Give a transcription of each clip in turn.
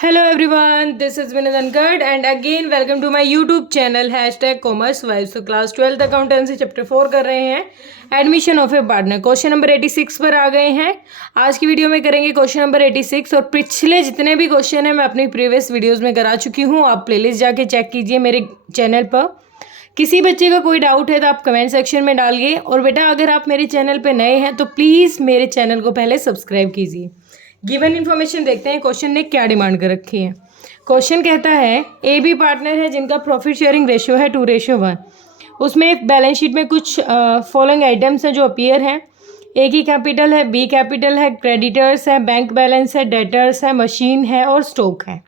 Hello everyone, this is Vinay Dhankad and again welcome to my YouTube channel #commerce vibes। तो class 12th accountancy chapter 4 कर रहे हैं admission of A partner. Question number 86 पर आ गए हैं। आज की वीडियो में करेंगे क्वेश्चन नंबर 86 और पिछले जितने भी क्वेश्चन हैं मैं अपनी प्रीवियस वीडियोज़ में करा चुकी हूँ। आप प्लेलिस्ट जाके चेक कीजिए मेरे चैनल पर। किसी बच्चे का कोई डाउट है तो आप कमेंट सेक्शन में डालिए। और बेटा अगर आप मेरे चैनल पर नए हैं तो प्लीज़ मेरे चैनल को पहले सब्सक्राइब कीजिए। गिवन इन्फॉर्मेशन देखते हैं क्वेश्चन ने क्या डिमांड कर रखी है। क्वेश्चन कहता है ए बी पार्टनर है जिनका प्रॉफिट शेयरिंग रेशियो है 2:1। उसमें बैलेंस शीट में कुछ फॉलोइंग आइटम्स हैं जो अपीयर हैं। ए की कैपिटल है, बी कैपिटल है, क्रेडिटर्स है, बैंक बैलेंस है, डेटर्स है, मशीन है और स्टॉक है।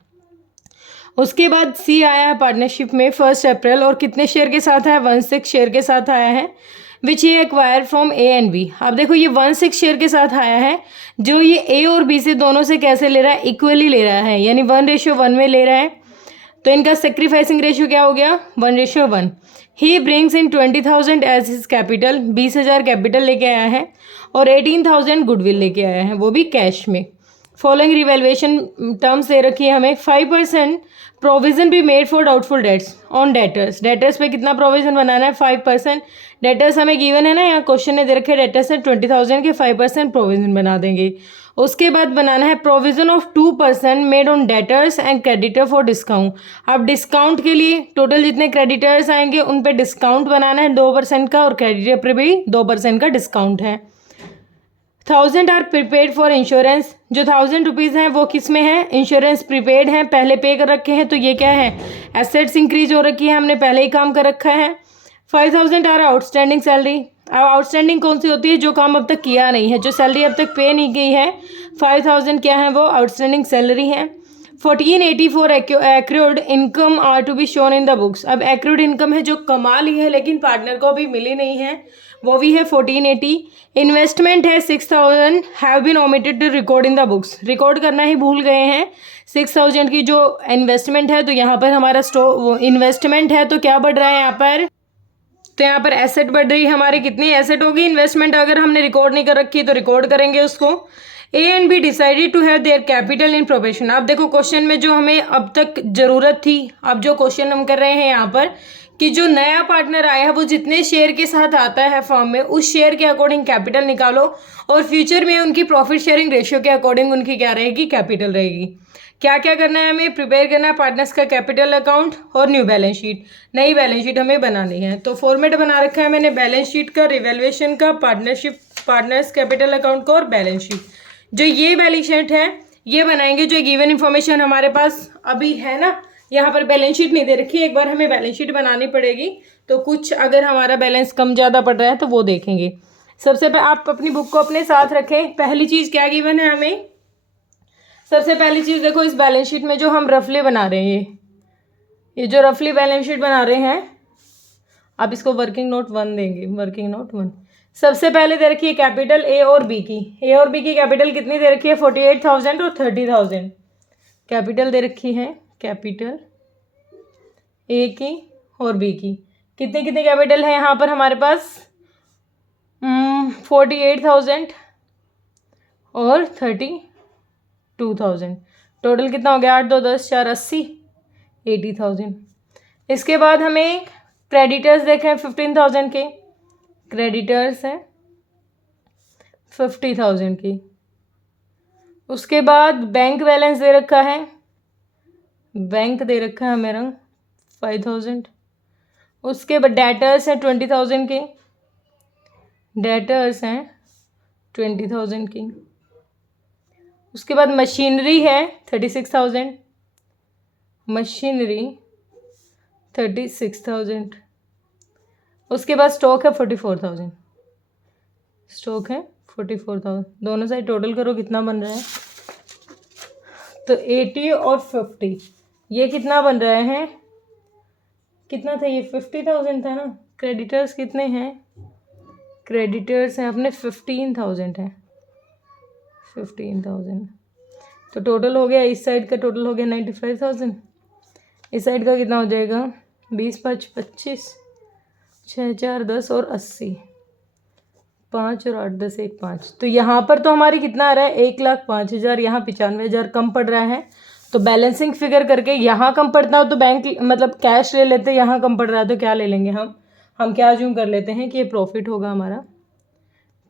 उसके बाद सी आया है पार्टनरशिप में 1 अप्रैल और कितने शेयर के साथ आया, 1/6 शेयर के साथ आया है। विच ये acquire from A and B. अब देखो ये 1/6 शेयर के साथ आया है। जो ये ए और बी से दोनों से कैसे ले रहा है, इक्वली ले रहा है, यानी 1:1 में ले रहा है। तो इनका सेक्रीफाइसिंग रेशियो क्या हो गया, 1:1। He brings in 20,000 as his capital, 20,000 capital लेके आया है और 18,000 गुडविल लेके आया है, वो भी कैश में। फॉलोइंग रिवैल्यूएशन टर्म्स दे रखी है हमें। 5% प्रोविजन भी made for doubtful debts on debtors. Debtors पे कितना प्रोविजन बनाना है, 5%। डेटर्स हमें गिवन है ना, यहाँ क्वेश्चन ने दे रखे डेटर्स है 20,000 के 5% प्रोविजन बना देंगे। उसके बाद बनाना है provision of 2% made on debtors and creditor for discount. अब डिस्काउंट के लिए टोटल जितने क्रेडिटर्स आएंगे उन पे डिस्काउंट बनाना है 2% का और क्रेडिटर पर भी 2% का डिस्काउंट है। 1,000 आर प्रीपेड फॉर इंश्योरेंस। जो 1,000 रुपीज़ हैं वो किस में है, इंश्योरेंस प्रीपेड हैं, पहले पे कर रखे हैं। तो ये क्या है, एसेट्स इंक्रीज हो रखी है, हमने पहले ही काम कर रखा है। 5,000 आर आउटस्टैंडिंग सैलरी। अब आउटस्टैंडिंग कौन सी होती है, जो काम अब तक किया नहीं है, जो सैलरी अब तक पे नहीं गई है। 5,000 क्या है, वो आउटस्टैंडिंग सैलरी है। 1484 accrued income are to be shown in the books. अब एक्रूड इनकम है जो कमा ली है लेकिन पार्टनर को अभी मिली नहीं है, वो भी है 1480। इन्वेस्टमेंट है 6,000 have been omitted to record in the books. Record करना ही भूल गए हैं 6,000 की जो इन्वेस्टमेंट है। तो यहाँ पर हमारा इन्वेस्टमेंट है तो क्या बढ़ रहा है यहाँ पर, तो यहाँ पर एसेट बढ़ रही है हमारी। कितनी एसेट होगी, इन्वेस्टमेंट अगर हमने रिकॉर्ड नहीं कर रखी तो रिकॉर्ड करेंगे उसको। A and B decided to have their capital in proportion. अब देखो क्वेश्चन में जो हमें अब तक जरूरत थी, अब जो क्वेश्चन हम कर रहे हैं यहाँ पर कि जो नया पार्टनर आया है वो जितने शेयर के साथ आता है फर्म में उस शेयर के अकॉर्डिंग कैपिटल निकालो और फ्यूचर में उनकी प्रॉफिट शेयरिंग रेशियो के अकॉर्डिंग उनकी क्या रहेगी, कैपिटल रहेगी। क्या क्या करना है हमें, प्रिपेयर करना है पार्टनर्स का कैपिटल अकाउंट और न्यू बैलेंस शीट। नई बैलेंस शीट हमें बनानी है। तो फॉर्मेट बना रखा है मैंने बैलेंस शीट का, रिवैल्यूएशन का, पार्टनर्स कैपिटल अकाउंट का और बैलेंस शीट। जो ये बैलेंस शीट है ये बनाएंगे जो गिवन इन्फॉर्मेशन हमारे पास अभी है ना। यहाँ पर बैलेंस शीट नहीं दे रखी, एक बार हमें बैलेंस शीट बनानी पड़ेगी। तो कुछ अगर हमारा बैलेंस कम ज़्यादा पड़ रहा है तो वो देखेंगे। सबसे पहले आप अपनी बुक को अपने साथ रखें। पहली चीज़ क्या गिवन है हमें, सबसे पहली चीज़ देखो इस बैलेंस शीट में जो हम रफली बना रहे हैं, ये जो रफली बैलेंस शीट बना रहे हैं, आप इसको वर्किंग नोट 1 देंगे। वर्किंग नोट 1 सबसे पहले दे रखी है कैपिटल ए और बी की। ए और बी की कैपिटल कितनी दे रखी है, 48,000 और 30,000 कैपिटल दे रखी है। कैपिटल ए की और बी की कितने कितने कैपिटल है यहाँ पर हमारे पास, 48,000 और 32,000। टोटल कितना हो गया, 8 2 10 4 80, 80,000। इसके बाद हमें क्रेडिटर्स देखें 15,000 के, क्रेडिटर्स हैं 50,000 की। उसके बाद बैंक बैलेंस दे रखा है, बैंक दे रखा है मेरा 5,000। उसके बाद डेटर्स हैं 20,000 के, डेटर्स हैं 20,000 की। उसके बाद मशीनरी है 36,000, मशीनरी 36,000। उसके बाद स्टॉक है 44,000, स्टॉक है 44,000। दोनों साइड टोटल करो कितना बन रहा है, तो 80 और 50 ये कितना बन रहा है, कितना था ये 50,000 था ना। क्रेडिटर्स कितने हैं, क्रेडिटर्स हैं अपने 15,000 है, 15,000। तो टोटल हो गया, इस साइड का टोटल हो गया 95,000, इस साइड का कितना हो जाएगा 20 5 25 6 4 10 और 80, 5 और 8 10 1 5। तो यहाँ पर तो हमारी कितना आ रहा है 1,05,000, यहाँ 95,000 कम पड़ रहा है। तो बैलेंसिंग फिगर करके यहाँ कम पड़ता हो तो बैंक मतलब कैश ले लेते, यहाँ कम पड़ रहा है तो क्या ले लेंगे हम क्या अज्यूम कर लेते हैं कि ये प्रॉफिट होगा हमारा,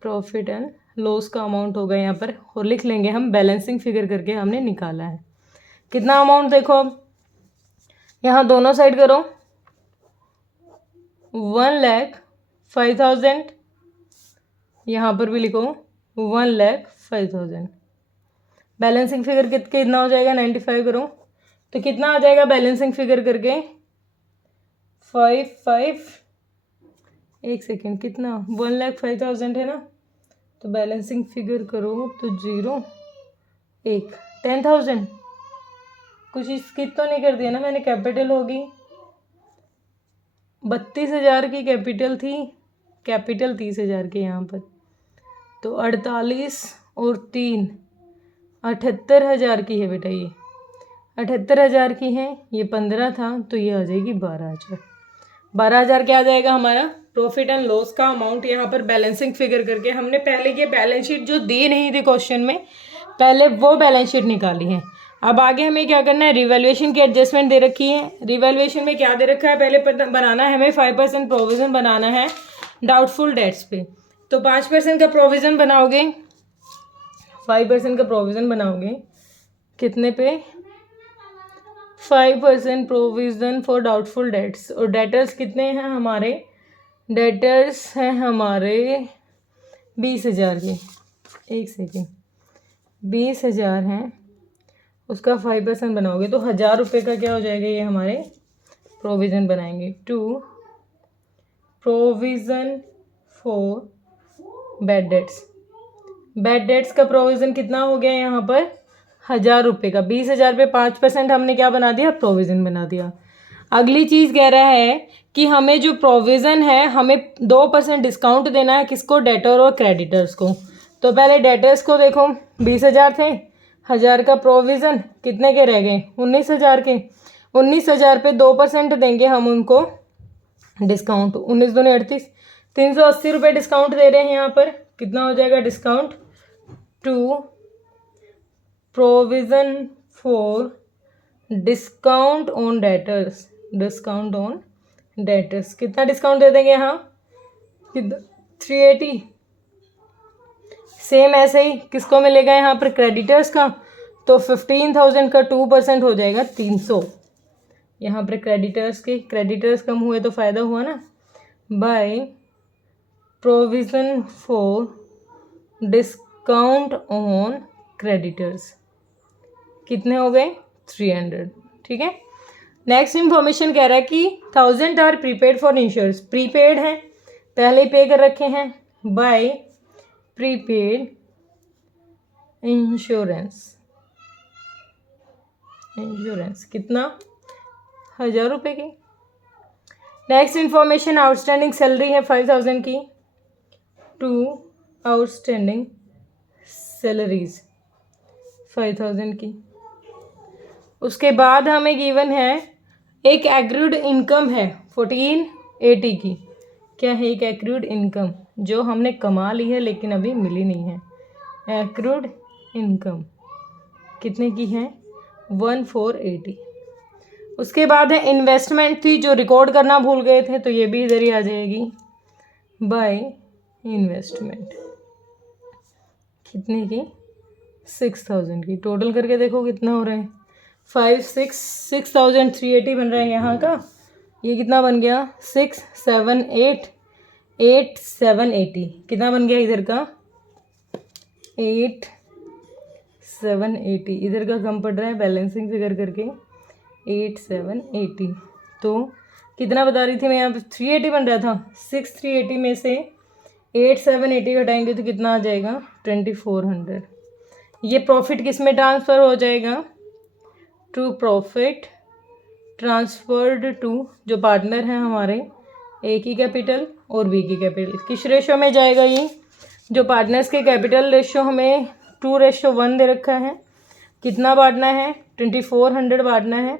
प्रॉफिट एंड लॉस का अमाउंट होगा यहाँ पर, और लिख लेंगे हम बैलेंसिंग फिगर करके हमने निकाला है। कितना अमाउंट देखो अब यहाँ दोनों साइड करो, 1,05,000, यहाँ पर भी लिखो 1,05,000। बैलेंसिंग फिगर कितना हो जाएगा, 95 करो तो कितना आ जाएगा बैलेंसिंग फिगर करके, 5 एक सेकेंड कितना, 1,05,000 है ना, तो बैलेंसिंग फिगर करो तो 0 1 10,000, कुछ स्किप तो नहीं कर दिया ना मैंने, कैपिटल होगी 32,000 की कैपिटल थी, कैपिटल 30,000 की यहाँ पर, तो 48 और 3 78,000 की है बेटा, ये 78,000 की है, ये 15 था तो ये आ जाएगी 12,000। 12,000 क्या आ जाएगा हमारा प्रॉफिट एंड लॉस का अमाउंट यहाँ पर बैलेंसिंग फिगर करके। हमने पहले ये बैलेंस शीट जो दी नहीं थी क्वेश्चन में, पहले वो बैलेंस शीट निकाली है। अब आगे हमें क्या करना है, रिवैल्यूएशन की एडजस्टमेंट दे रखी है। रिवैल्यूएशन में क्या दे रखा है, पहले बनाना है हमें 5% प्रोविज़न बनाना है डाउटफुल डेट्स पे। तो 5% का प्रोविज़न बनाओगे, 5% का प्रोविज़न बनाओगे कितने पे, 5% प्रोविज़न फॉर डाउटफुल डेट्स। और डेटर्स कितने हैं हमारे, डेटर्स हैं हमारे 20,000 के, एक सेकेंड 20,000 हैं, उसका 5% बनाओगे तो 1,000 रुपये का क्या हो जाएगा, ये हमारे प्रोविज़न बनाएंगे। 2 provision for bad debts. Bad debts का प्रोविज़न कितना हो गया यहाँ पर, 1,000 रुपये का। 20,000 पे 5% हमने क्या बना दिया, प्रोविज़न बना दिया। अगली चीज़ कह रहा है कि हमें जो प्रोविज़न है हमें 2% डिस्काउंट देना है, किसको, डेटर और क्रेडिटर्स को। तो पहले डेटर्स को देखो, 20,000 थे, 1,000 का प्रोविज़न, कितने के रह गए, 19,000 के। 19,000 पे 2% देंगे हम उनको डिस्काउंट, 19 दूनी 38, 380 रुपये डिस्काउंट दे रहे हैं यहाँ पर। कितना हो जाएगा discount, 2 provision for discount on debtors, discount on debtors. कितना डिस्काउंट दे देंगे यहाँ, 380। सेम ऐसे ही किसको मिलेगा यहाँ पर, क्रेडिटर्स का। तो 15,000 का 2% हो जाएगा 300। यहाँ पर क्रेडिटर्स कम हुए तो फ़ायदा हुआ ना, by provision for discount on creditors. कितने हो गए, 300। ठीक है। नेक्स्ट इंफॉर्मेशन कह रहा है कि 1,000 are prepaid for insurance. Prepaid है, पहले पे कर रखे हैं, बाय प्रीपेड इंश्योरेंस। कितना, 1,000 रुपये की। नेक्स्ट इंफॉर्मेशन, आउटस्टैंडिंग सैलरी है 5,000 की, 2 आउटस्टैंडिंग सैलरीज 5,000 की। उसके बाद हमें गिवन है एक एक्रूड इनकम है 1480 की। क्या है, एक एक्रूड इनकम जो हमने कमा ली है लेकिन अभी मिली नहीं है। एक्रूड इनकम कितने की है, 1480। उसके बाद है इन्वेस्टमेंट थी जो रिकॉर्ड करना भूल गए थे, तो ये भी इधर ही आ जाएगी, बाय इन्वेस्टमेंट। कितने की, 6,000 की। टोटल करके देखो कितना हो रहा है, 6,380 बन रहा है यहाँ का। ये कितना बन गया, 8,780। कितना बन गया इधर का, 8,780। इधर का कम पड़ रहा है बैलेंसिंग फिगर करके, 8,780। तो कितना बता रही थी मैं यहाँ पे, 380 बन रहा था। 6,380 में से 8,780 घटाएंगे तो कितना आ जाएगा, 2,400। ये प्रॉफिट किस में ट्रांसफ़र हो जाएगा, टू प्रॉफिट ट्रांसफर्ड टू, जो पार्टनर हैं हमारे, ए की कैपिटल और बी की कैपिटल। किस रेशो में जाएगा ये, जो पार्टनर्स के कैपिटल रेशो हमें 2:1 दे रखा है। कितना बांटना है, 2,400 बांटना है।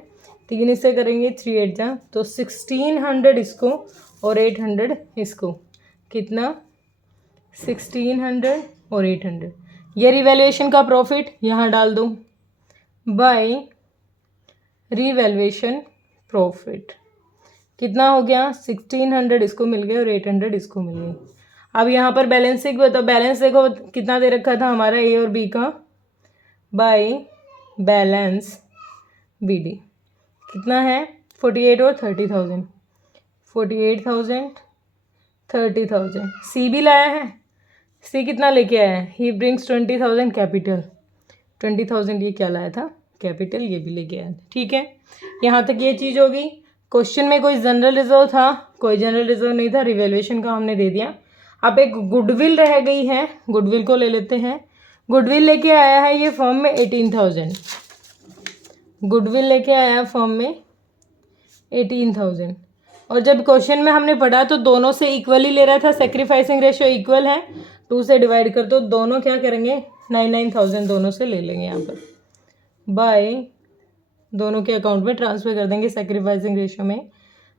3 इससे करेंगे, 3 8 जा, तो 1,600 इसको और 800 इसको। कितना, 1,600 और 800। ये रिवैल्यूएशन का प्रॉफिट यहाँ डाल दो, बाय रीवैल्यूएशन प्रॉफिट कितना हो गया, 1600 इसको मिल गया और 800 इसको मिल गई। अब यहाँ पर बैलेंसिंग बताओ, बैलेंस देखो कितना दे रखा था हमारा ए और बी का, बाय बैलेंस बी डी कितना है 48 और 30,000, 48,000 30,000। सी भी लाया है, सी कितना लेके आया है, ही ब्रिंग्स 20,000 कैपिटल, 20,000 ये क्या लाया था, कैपिटल, ये भी लेके आया था। ठीक है, यहाँ तक ये चीज़ होगी। क्वेश्चन में कोई जनरल रिजर्व था, कोई जनरल रिजर्व नहीं था, रिवैल्यूएशन का हमने दे दिया। अब एक गुडविल रह गई है, गुडविल को ले लेते हैं। गुडविल लेके आया है ये फर्म में 18,000, गुडविल लेके आया है फर्म में 18,000। और जब क्वेश्चन में हमने पढ़ा तो दोनों से इक्वली ले रहा था, सेक्रीफाइसिंग रेशियो इक्वल है, 2 से डिवाइड कर दो, दोनों क्या करेंगे 99,000 दोनों से ले लेंगे यहाँ पर, बाय दोनों के अकाउंट में ट्रांसफर कर देंगे सेक्रीफाइसिंग रेशियो में,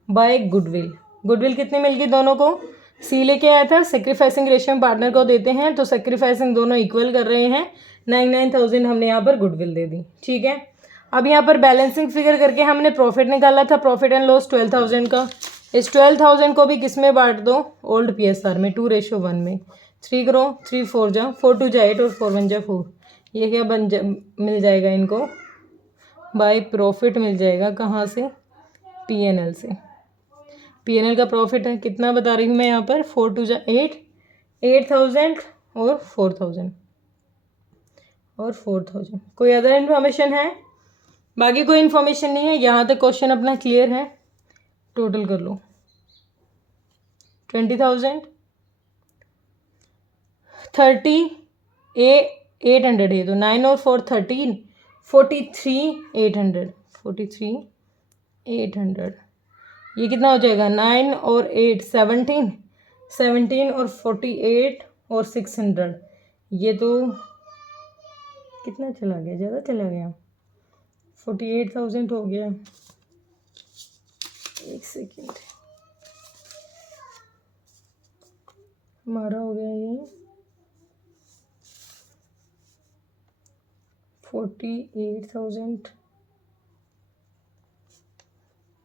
बाय गुडविल। गुडविल कितनी मिल गई दोनों को, सी लेके आया था, सेक्रीफाइसिंग रेशियो में पार्टनर को देते हैं तो सेक्रीफाइसिंग दोनों इक्वल कर रहे हैं, 99,000 हमने यहाँ पर गुडविल दे दी। ठीक है, अब यहाँ पर बैलेंसिंग फिगर करके हमने प्रॉफिट निकाला था, प्रॉफिट एंड लॉस 12,000 का। इस 12,000 को भी किस में बांट दो, ओल्ड PSR में, 2:1 में। 3 करो, 3 4 जा, 4 2 जा 8 और 4 1 जा 4। ये क्या मिल जाएगा इनको, बाय प्रॉफिट मिल जाएगा, कहाँ से, PNL से। PNL का प्रॉफिट है कितना बता रही हूँ मैं यहाँ पर, 4 2 जा 8, 8,000 और 4,000 और 4,000। कोई अदर इन्फॉर्मेशन है, बाकी कोई इन्फॉर्मेशन नहीं है। यहाँ तक क्वेश्चन अपना क्लियर है। टोटल कर लो, 20,000 30 800 है, तो 9 और 4 13, 43,800, 43,800। ये कितना हो जाएगा, 9 और 8 17, 17 और 48 और 600। ये तो कितना चला गया, ज़्यादा चला गया, 48,000 हो गया। एक सेकेंड, हमारा हो गया ये 48,000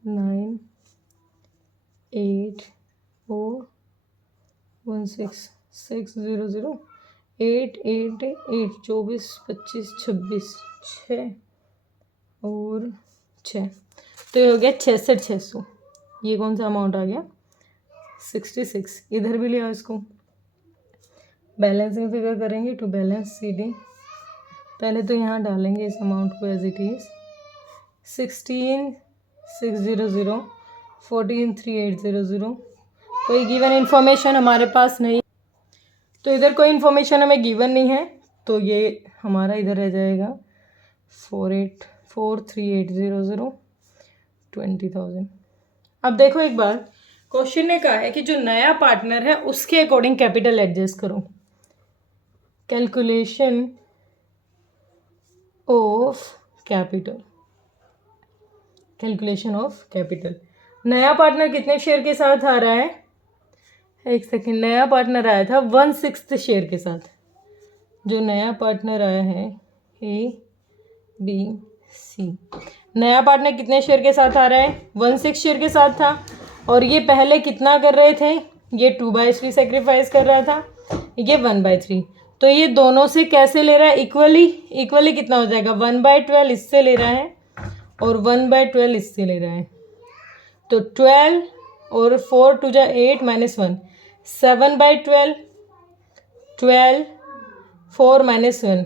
9 8 4 1 6 600 8 8 8 24 25 26 6 और 6, तो ये हो गया 66,600। ये कौन सा अमाउंट आ गया, 66। इधर भी लिया इसको, बैलेंसिंग फिगर करेंगे टू बैलेंस CD। पहले तो यहाँ डालेंगे इस अमाउंट को एज इट इज़, 16,600 14,3,800। कोई गिवन इन्फॉर्मेशन हमारे पास नहीं, तो इधर कोई इन्फॉर्मेशन हमें गिवन नहीं है, तो ये हमारा इधर रह जाएगा 4,3,800 20,000। अब देखो एक बार, क्वेश्चन ने कहा है कि जो नया पार्टनर है उसके अकॉर्डिंग कैपिटल एडजस्ट करो। Calculation of capital, calculation of capital. नया पार्टनर कितने शेयर के साथ आ रहा है, एक सेकेंड, नया पार्टनर आया था 1/6 शेयर के साथ। जो नया पार्टनर आया है ABC, नया पार्टनर कितने शेयर के साथ आ रहा है, 1/6 शेयर के साथ था। और ये पहले कितना कर रहे थे, ये 2/3 सेक्रीफाइस कर रहा था, ये 1/3। तो ये दोनों से कैसे ले रहा है, इक्वली। इक्वली कितना हो जाएगा, 1/12 इससे ले रहा है और 1/12 इससे ले रहा है। तो 12 और 4 2 जा 8 -1 7/12, 12 4 -1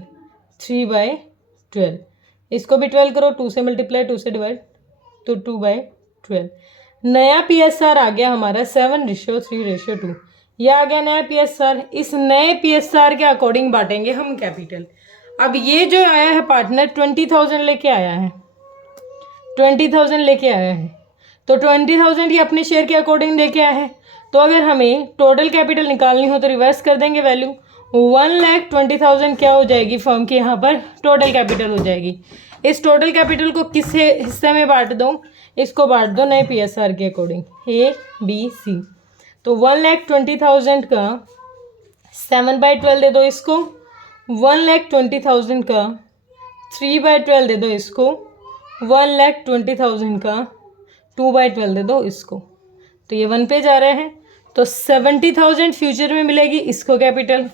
3/12। इसको भी 12 करो, 2 से मल्टीप्लाई 2 से डिवाइड, तो 2/12। नया PSR आ गया हमारा 7:3:2। यह आ गया नया PSR। इस नए PSR के अकॉर्डिंग बांटेंगे हम कैपिटल। अब ये जो आया है पार्टनर 20,000 लेके आया है, 20,000 लेके आया है, तो 20,000 ये अपने शेयर के अकॉर्डिंग लेके आया है। तो अगर हमें टोटल कैपिटल निकालनी हो तो रिवर्स कर देंगे वैल्यू, 1,20,000 क्या हो जाएगी फर्म की, यहाँ पर टोटल कैपिटल हो जाएगी। इस टोटल कैपिटल को किस हिस्से में बांट दो, इसको बांट दो नए PSR के अकॉर्डिंग, ABC। तो 1,20,000 का 7/12 दे दो इसको, 1,20,000 का 3/12 दे दो इसको, 1,20,000 का 2/12 दे दो इसको, तो ये 1 पे जा रहे हैं। तो 70,000 फ्यूचर में मिलेगी इसको कैपिटल,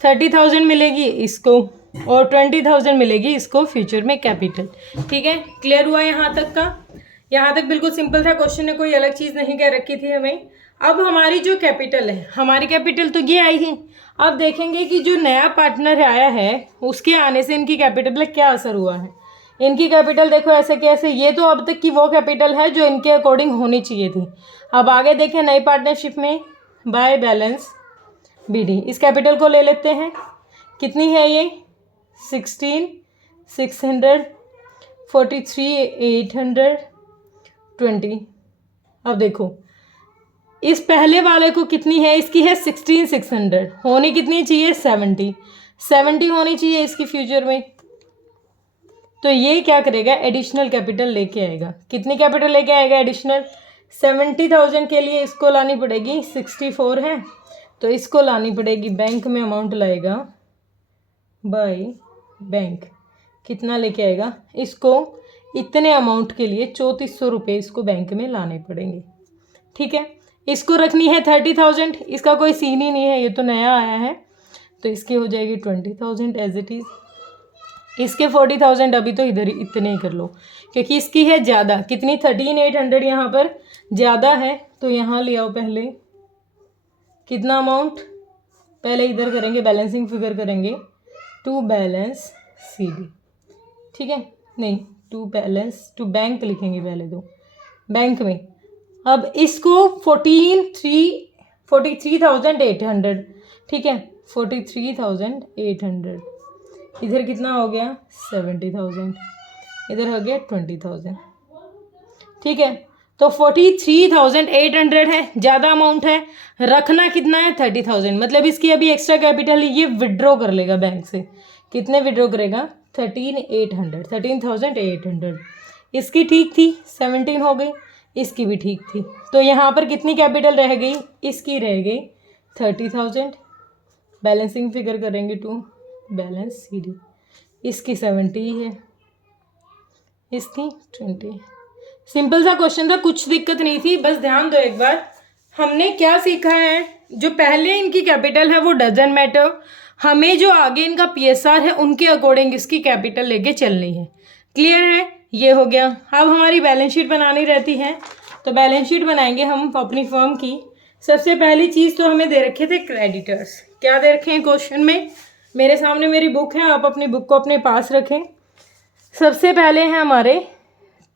30,000 मिलेगी इसको, और 20,000 मिलेगी इसको फ्यूचर में कैपिटल। ठीक है, क्लियर हुआ यहाँ तक का? यहाँ तक बिल्कुल सिंपल था, क्वेश्चन ने कोई अलग चीज़ नहीं कह रखी थी हमें। अब हमारी जो कैपिटल है, हमारी कैपिटल तो ये आई है। अब देखेंगे कि जो नया पार्टनर आया है उसके आने से इनकी कैपिटल पर क्या असर हुआ है। इनकी कैपिटल देखो ऐसे कैसे, ये तो अब तक की वो कैपिटल है जो इनके अकॉर्डिंग होनी चाहिए थी। अब आगे देखें नई पार्टनरशिप में बाय बैलेंस BD, इस कैपिटल को ले लेते हैं। कितनी है ये? 16,600, 43,820। अब देखो इस पहले वाले को कितनी है, इसकी है 16,600, होनी कितनी चाहिए? 70 होनी चाहिए इसकी फ्यूचर में। तो ये क्या करेगा? एडिशनल कैपिटल लेके आएगा। कितनी कैपिटल लेके आएगा एडिशनल? 70,000 के लिए इसको लानी पड़ेगी, 64 है तो इसको लानी पड़ेगी, बैंक में अमाउंट लाएगा बाय बैंक। कितना लेके आएगा? इसको इतने अमाउंट के लिए 3400 रुपये इसको बैंक में लाने पड़ेंगे। ठीक है, इसको रखनी है 30,000, इसका कोई सीन ही नहीं है, ये तो नया आया है, तो इसकी हो जाएगी 20,000 एज इट इज़। इसके 40,000 अभी तो इधर इतने ही कर लो, क्योंकि इसकी है ज़्यादा। कितनी? 13,800 यहाँ पर ज़्यादा है, तो यहाँ ले आओ पहले। कितना अमाउंट? पहले इधर करेंगे, बैलेंसिंग फिगर करेंगे, टू बैलेंस CD। ठीक है, नहीं टू बैंक लिखेंगे पहले तो, बैंक में। अब इसको 43,800, ठीक है, 43,800। इधर कितना हो गया? 70,000, इधर हो गया 20,000। ठीक है, तो 43,800 है, ज़्यादा अमाउंट है, रखना कितना है? 30,000। मतलब इसकी अभी एक्स्ट्रा कैपिटल ये विड्रॉ कर लेगा बैंक से। कितने विड्रॉ करेगा? 13,800। इसकी ठीक थी, 17 हो गई, इसकी भी ठीक थी। तो यहाँ पर कितनी कैपिटल रह गई? इसकी रह गई 30,000। बैलेंसिंग फिगर करेंगे टू बैलेंस CD। इसकी 70 है, इसकी 20। सिंपल सा क्वेश्चन था, कुछ दिक्कत नहीं थी। बस ध्यान दो एक बार, हमने क्या सीखा है, जो पहले इनकी कैपिटल है वो डजंट मैटर, हमें जो आगे इनका PSR है उनके अकॉर्डिंग इसकी कैपिटल लेके चलनी है। क्लियर है? ये हो गया। अब हमारी बैलेंस शीट बनानी रहती है, तो बैलेंस शीट बनाएंगे हम अपनी फर्म की। सबसे पहली चीज़ तो हमें दे रखे थे क्रेडिटर्स। क्या दे रखे हैं क्वेश्चन में? मेरे सामने मेरी बुक है, आप अपनी बुक को अपने पास रखें। सबसे पहले हैं हमारे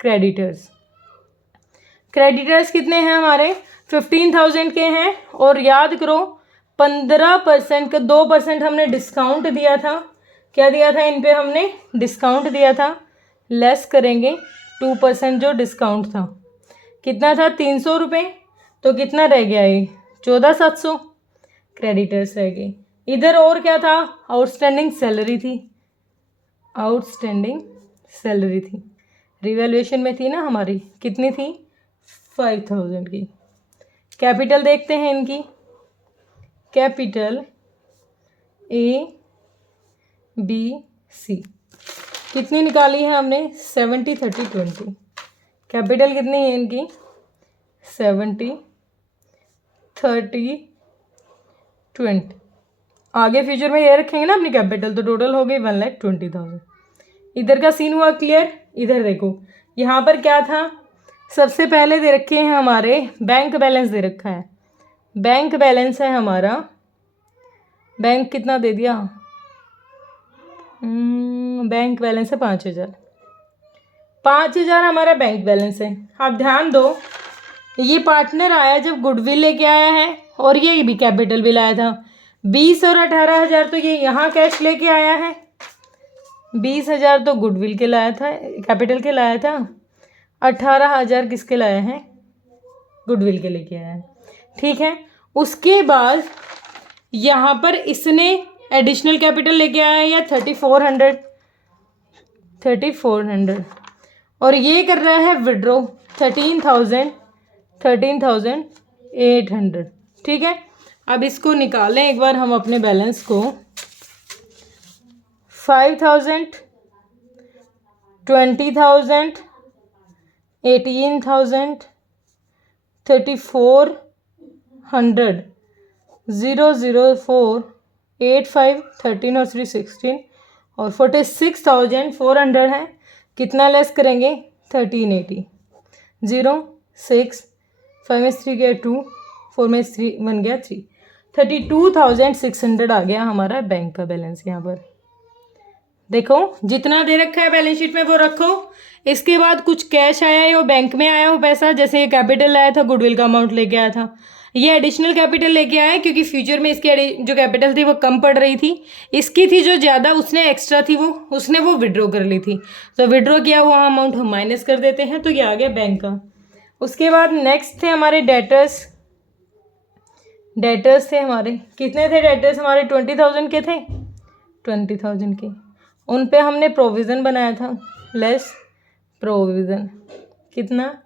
क्रेडिटर्स। क्रेडिटर्स कितने हैं हमारे? 15,000 के हैं, और याद करो 15% का 2% हमने डिस्काउंट दिया था। क्या दिया था? इन पे हमने डिस्काउंट दिया था। लेस करेंगे 2% जो डिस्काउंट था, कितना था? 300 रुपये। तो कितना रह गया ये? 14,700 क्रेडिटर्स रह गए। इधर और क्या था? आउटस्टैंडिंग सैलरी थी, आउटस्टैंडिंग सैलरी थी, रिवैल्यूएशन में थी ना हमारी। कितनी थी? 5,000 की। कैपिटल देखते हैं इनकी। कैपिटल ABC कितनी निकाली है हमने? 70, 30, 20। कैपिटल कितनी है इनकी? 70, 30, 20। आगे फ्यूचर में ये रखेंगे ना अपनी कैपिटल, तो टोटल हो गई 1,20,000। इधर का सीन हुआ क्लियर? इधर देखो, यहाँ पर क्या था? सबसे पहले दे रखे हैं हमारे बैंक बैलेंस दे रखा है। बैंक बैलेंस है हमारा, बैंक कितना दे दिया? बैंक बैलेंस है 5,000। 5,000 हमारा बैंक बैलेंस है। अब ध्यान दो, ये पार्टनर आया जब गुडविल लेके आया है, और ये भी कैपिटल भी लाया था। 20 और 18,000 तो ये यहाँ कैश लेके आया है, 20,000 तो गुडविल के लाया था, कैपिटल के लाया था, 18,000 किसके लाए हैं? गुडविल के लेके आया है। ठीक है, उसके बाद यहाँ पर इसने एडिशनल कैपिटल लेके आया है या 3,400, और ये कर रहा है विड्रॉ 13,800। ठीक है, अब इसको निकालें एक बार हम अपने बैलेंस को। 5,000, 20,000 18,000, 3,400, 004, 85, 13 और 3 16 और 46,400 है। कितना लेस करेंगे? 1380, 0 6, 5 में 3 गया 2, 4 में 3 1 गया 3, 32,600 आ गया हमारा बैंक का बैलेंस। यहाँ पर देखो जितना दे रखा है बैलेंस शीट में वो रखो। इसके बाद कुछ कैश आया है और बैंक में आया हो पैसा, जैसे कैपिटल आया था, गुडविल का अमाउंट लेके आया था, ये एडिशनल कैपिटल लेके आया क्योंकि फ्यूचर में इसकी जो कैपिटल थी वो कम पड़ रही थी, इसकी थी जो ज़्यादा, उसने एक्स्ट्रा थी उसने वो विड्रॉ कर ली थी, तो विड्रॉ किया हुआ अमाउंट हम माइनस कर देते हैं, तो ये आ गया बैंक का। उसके बाद नेक्स्ट थे हमारे डेटर्स। डेटर्स थे हमारे, कितने थे डेटर्स हमारे? 20,000 के थे, 20,000 के। उन पे हमने प्रोविज़न बनाया था, लेस प्रोविज़न कितना?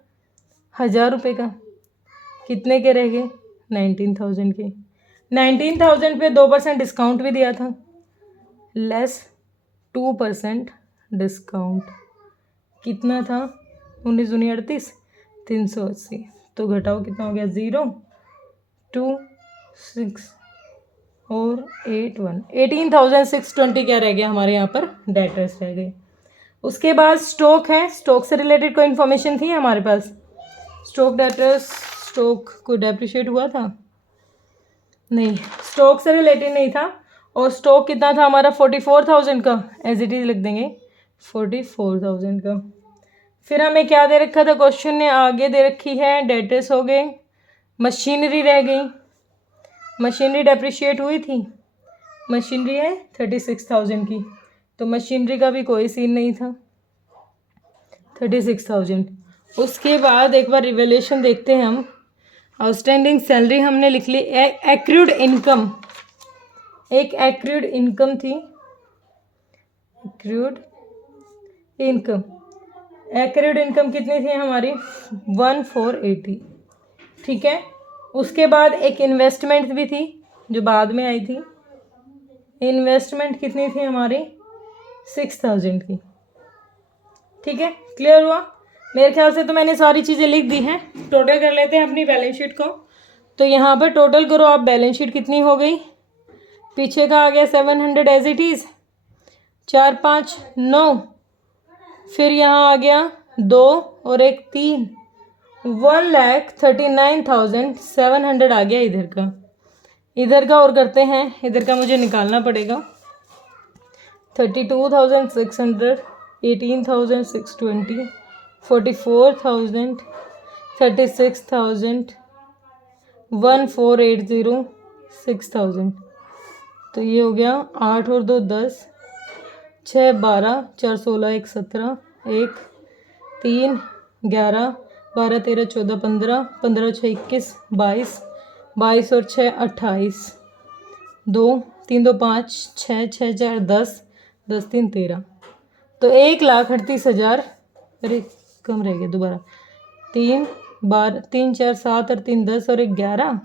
1,000 रुपये का। कितने के रह गए? 19,000 के। 19,000 पे 2% डिस्काउंट भी दिया था, लेस 2% डिस्काउंट। कितना था? 19 दूनी 38, 380। तो घटाओ कितना हो गया? 0 2 6 और 8 1, 18,620 क्या रह गया हमारे यहाँ पर? डेटर्स रह गए। उसके बाद स्टॉक है, स्टॉक से रिलेटेड कोई इन्फॉर्मेशन थी हमारे पास? स्टॉक डेटर्स, स्टॉक को डेप्रिशिएट हुआ था? नहीं, स्टॉक से रिलेटेड नहीं था। और स्टॉक कितना था हमारा? 44,000 का, एज इट इज़ लिख देंगे 44,000 का। फिर हमें क्या दे रखा था क्वेश्चन ने? आगे दे रखी है डेटर्स हो गए, मशीनरी रह गई। मशीनरी डेप्रिशिएट हुई थी, मशीनरी है 36,000 की, तो मशीनरी का भी कोई सीन नहीं था, 36,000। उसके बाद एक बार रिवैल्यूएशन देखते हैं हम। आउटस्टैंडिंग सैलरी हमने लिख ली। एक्रूड इनकम, एक एक्रूड इनकम थी, एक्रूड इनकम, एक्रूड इनकम कितनी थी हमारी? 1480, ठीक है। उसके बाद एक इन्वेस्टमेंट भी थी जो बाद में आई थी। इन्वेस्टमेंट कितनी थी हमारी? 6,000 की, ठीक है। क्लियर हुआ? मेरे ख्याल से तो मैंने सारी चीज़ें लिख दी हैं। टोटल कर लेते हैं अपनी बैलेंस शीट को। तो यहाँ पर टोटल करो आप, बैलेंस शीट कितनी हो गई? पीछे का आ गया 700 एज इट इज़, 4 5 9, फिर यहाँ आ गया 2 और 1 3, 1,39,700 आ गया इधर का। इधर का और करते हैं, इधर का मुझे निकालना पड़ेगा। 32,600, 18,620, 44,000, 36,000, 1,480, 6,000। तो ये हो गया 8 और 2 10, 6 12, 4 16, 1 17, 1 3 11, 12 13 14 15, 15 6 21, 22, 22 और 6 28, 2 3 2 5, 6 6 4 10, 10 3 13। तो 1,38,000, अरे कम रह गया दोबारा, 3 12 3 4 7 और 3 10 और 1 11,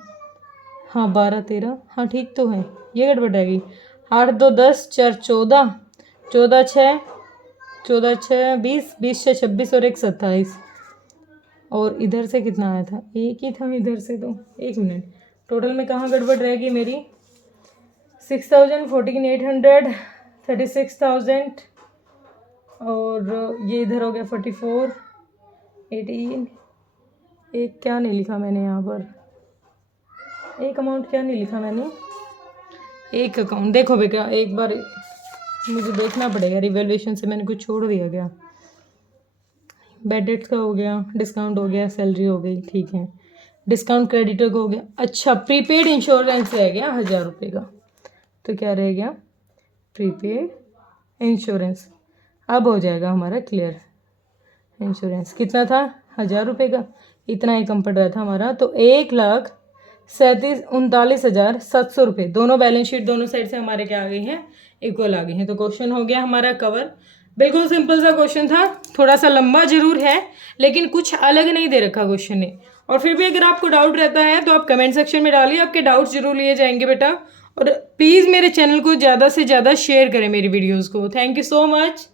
हाँ 12 13, हाँ ठीक तो है, ये गड़बड़ रह गई। 8 2 10, 4 14, 14 6 14 6 20, 20 6 26 और 1 27। और इधर से कितना आया था? एक ही था इधर से, तो 1 मिनट, टोटल में कहाँ गड़बड़ रहेगी मेरी? 6,000, 14,800, 36,000 और ये इधर हो गया 44, 18। एक क्या नहीं लिखा मैंने यहाँ पर? एक अमाउंट क्या नहीं लिखा मैंने? एक अकाउंट देखो बेटा, एक बार मुझे देखना पड़ेगा, रिवैल्यूएशन से मैंने कुछ छोड़ दिया क्या? बैड डेट्स का हो गया, डिस्काउंट हो गया, सैलरी हो गई, ठीक है, डिस्काउंट क्रेडिटर का हो गया। अच्छा, प्रीपेड इंश्योरेंस रह गया 1,000 रुपये का, तो क्या रह गया? Prepaid insurance. अब हो जाएगा हमारा क्लियर। इंश्योरेंस कितना था? 1,000 रुपये का, इतना ही कम पड़ रहा था हमारा। तो 1,39,700 रुपये, दोनों बैलेंस शीट दोनों साइड से हमारे क्या आ गई हैं? इक्वल आ गई हैं। तो क्वेश्चन हो गया हमारा कवर। बिल्कुल सिंपल सा क्वेश्चन था, थोड़ा सा लंबा जरूर है लेकिन कुछ अलग नहीं दे रखा क्वेश्चन ने। और फिर भी अगर आपको डाउट रहता है तो आप कमेंट सेक्शन में डालिए, आपके डाउट्स जरूर लिए जाएंगे बेटा। और प्लीज़ मेरे चैनल को ज़्यादा से ज़्यादा शेयर करें मेरी वीडियोज़ को। Thank you so much.